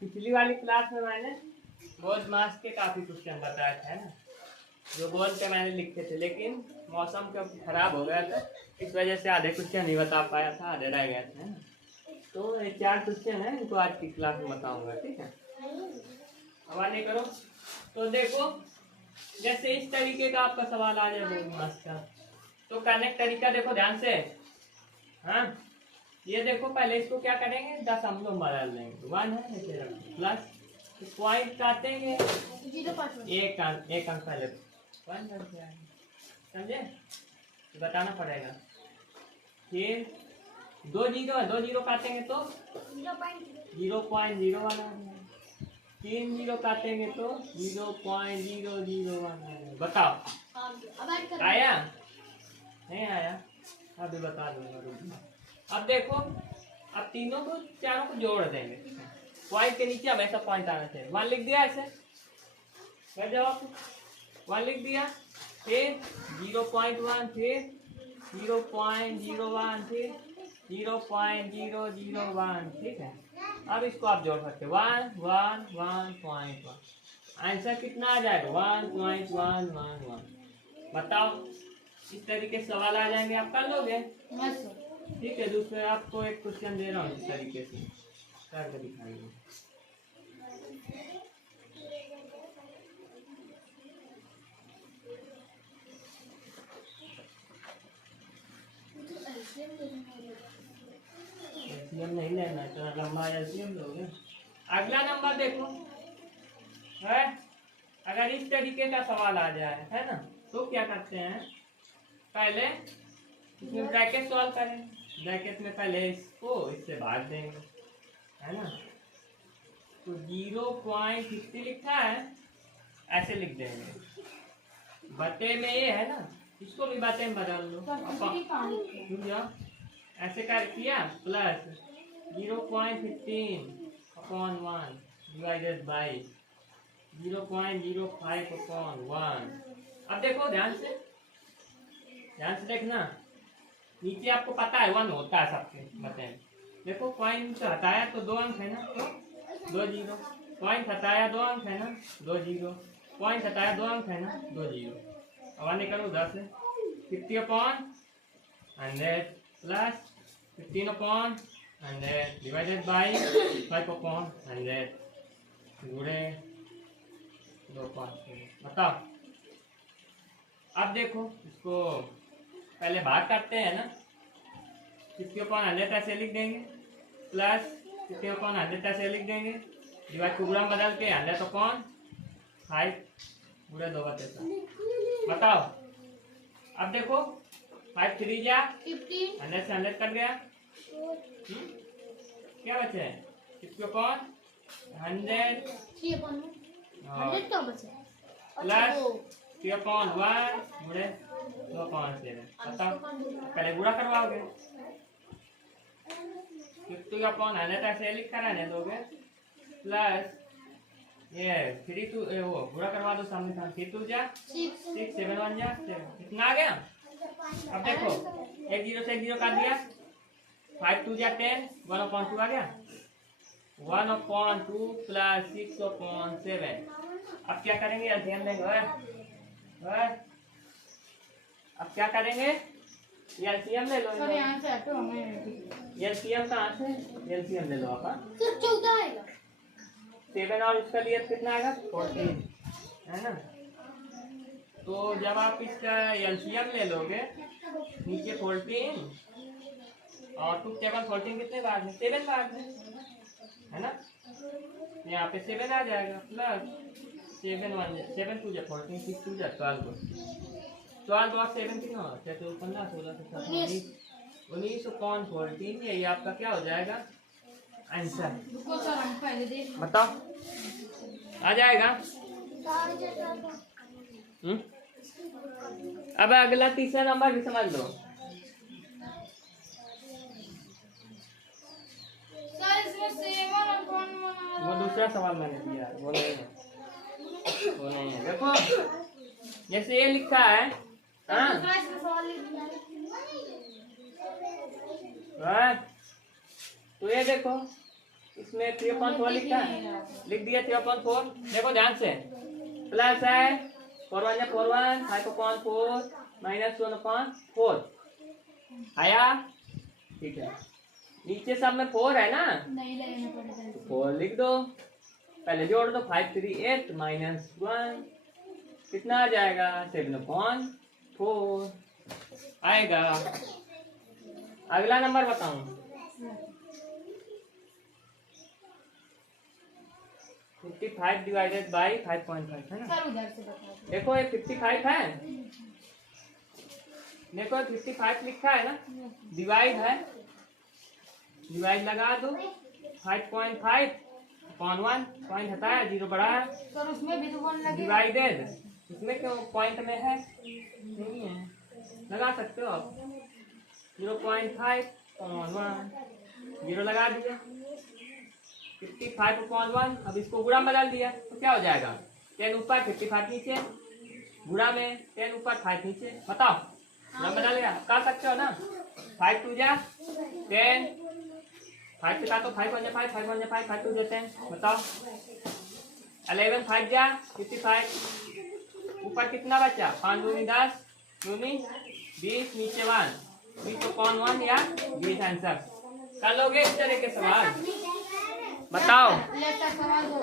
पिछली वाली क्लास में मैंने गोल मास के काफी क्वेश्चन बताए थे ना, जो गोल पे मैंने लिखे थे, लेकिन मौसम क्योंकि खराब हो गया था इस वजह से आधे क्वेश्चन नहीं बता पाया था, आधे रह गए थे ना। तो ये 4 क्वेश्चन है, इनको आज की क्लास में बताऊंगा, ठीक है। अब आने करो। तो देखो, जैसे इस तरीके का आपका सवाल आ जाए गोल मास का, तो करने का तरीका देखो ध्यान से। हाँ, ये देखो पहले इसको क्या करेंगे, दशमलव में बदल देंगे, 1 है ऐसे रखेंगे, प्लस पॉइंट काटेंगे, एक अंक पहले 1 बन गया, समझे, बताना पड़ेगा। फिर 2 जीरो काटेंगे तो 0.01 आ गया, 3 जीरो काटेंगे तो 0.001 आ गया। बताओ आया नहीं आया, अभी बता दूंगा। अब देखो, अब तीनों को चारों को जोड़ देंगे, पॉइंट के नीचे हमेशा पॉइंट आना चाहिए। 1 लिख दिया ऐसे, मैं जवाब 1 लिख दिया, फिर 0.1, फिर 0.01, फिर 0.001, ठीक है। अब इसको आप जोड़ सकते 1 आंसर कितना आ जाएगा 1.111। बताओ, इस तरीके से सवाल आ जाएंगे, आप कर लोगे, ठीक है। दूसरे आपको एक क्वेश्चन दे रहा हूँ, इस तरीके से करके दिखाइए। एलसीएम नहीं लेना है, तो लंबा एलसीएम लोगे। अगला नंबर देखो है, अगर इस तरीके का सवाल आ जाए है ना, तो क्या करते हैं, पहले इसमें ब्रैकेट सॉल्व करें, ब्रैकेट में पहले इसको इससे भाग देंगे, है ना। तो 0.50 लिखा है, ऐसे लिख देंगे, बटे में ये है ना, इसको भी बटे में बदल लो, ऐसे कर किया, प्लस 0.15/1 डिवाइडेड बाई 0.05/1। अब देखो ध्यान से देखना, नीचे आपको पता है 1 होता है सबके बटे में। देखो पॉइंट हटाया तो 2 अंक है ना, तो 2 जीरो, पॉइंट हटाया 2 अंक है ना, 2 जीरो, पॉइंट हटाया 2 अंक है ना, 2 जीरो। अब आने करो 10 है, 50/100 प्लस 15/100 डिवाइडेड बाई 5/100 गुणे 2/5। बताओ, अब देखो इसको पहले भाग करते हैं ना, 50/100 ऐसे लिख देंगे, प्लस 50/100 ऐसे लिख देंगे, डिवाइड को गुणा बदल के 100/5 गुणे 2/7। बताओ, अब देखो 5 3 जा 100 से 100 कट गया, क्या बचे 50/100 प्लस 3/1 गुणे 2/7। बताओ, पहले गुणा करवाओगे, 50/100 ऐसे लिखा रहने दोगे, प्लस ये 3 2 वो गुणा करवा दो सामने सामने, 3 2 जा 6 7 1 जा 7, कितना आ गया। अब देखो 1 0 से 1 0 काट दिया, 5 2 जा 10, 1/2 आ गया, 1/2 प्लस 6/7। अब क्या करेंगे, एलसीएम लेंगे, अब क्या करेंगे, एलसीएम ले लो, एलसीएम कहाँ से, एलसीएम ले लो आप, 7 और इसका लिए कितना आएगा 14, है ना। तो जब आप इसका एलसीएम ले लोगे, नीचे 14 और 2 7 14 कितने बार में 7 बार में, है ना। यहाँ पे 7 आ जाएगा, प्लस 7 1 7 2 14 6 2 12 12 और 7 कितना होता है, तो 15 16 17 19/14, यही आपका क्या हो जाएगा आंसर। बताओ आ जाएगा। अब अगला तीसरा नंबर भी समझ लो, वो दूसरा सवाल मैंने दिया, वो नहीं है, वो नहीं है। देखो जैसे ये लिखा है, हाँ तो ये देखो इसमें 3/4 लिखा है, लिख दिया 3/4। देखो ध्यान से, प्लस है 4 1 4 1 5/4 माइनस 1/4 आया, ठीक है। नीचे सब में 4 है ना, नहीं लगना पड़ेगा, तो 4 लिख दो, पहले जोड़ दो। 5 3 8 माइनस 1 कितना आ जाएगा, 7/4 आएगा। अगला नंबर बताऊं, 55 डिवाइडेड बाई 5.5 है ना। सर उधर से बता दो। देखो ये 55 है, देखो 55 लिखा है ना, डिवाइड है, डिवाइड लगा दो। 5.5 अपॉन 1 पॉइंट हटाया, 0 बढ़ाया, सर उसमें भी तो 1 लगेगा। डिवाइडेड, इसमें क्यों पॉइंट में है, नहीं है, लगा सकते हो आप। 0.5 अपॉन 1 0 लगा दिया। 55 अपॉन 1, अब इसको गुणा में बदल दिया तो क्या हो जाएगा, 10 ऊपर 55 नीचे, गुणा में 10 ऊपर 5 नीचे। बताओ गुणा में डाल कर सकते हो ना। 5 2 जा 10, 5 से काटो, 5 1 जा 5, 5 1 जा 5, 5 2 जा 10। बताओ 11 5 जा 55, ऊपर कितना बचा, 5 दूनी 10 दूनी 20 नीचे 1, 20 अपॉन 1 या 20 आंसर। कर लोगे इस तरह के सवाल, बताओ। लेटर सवाल दो।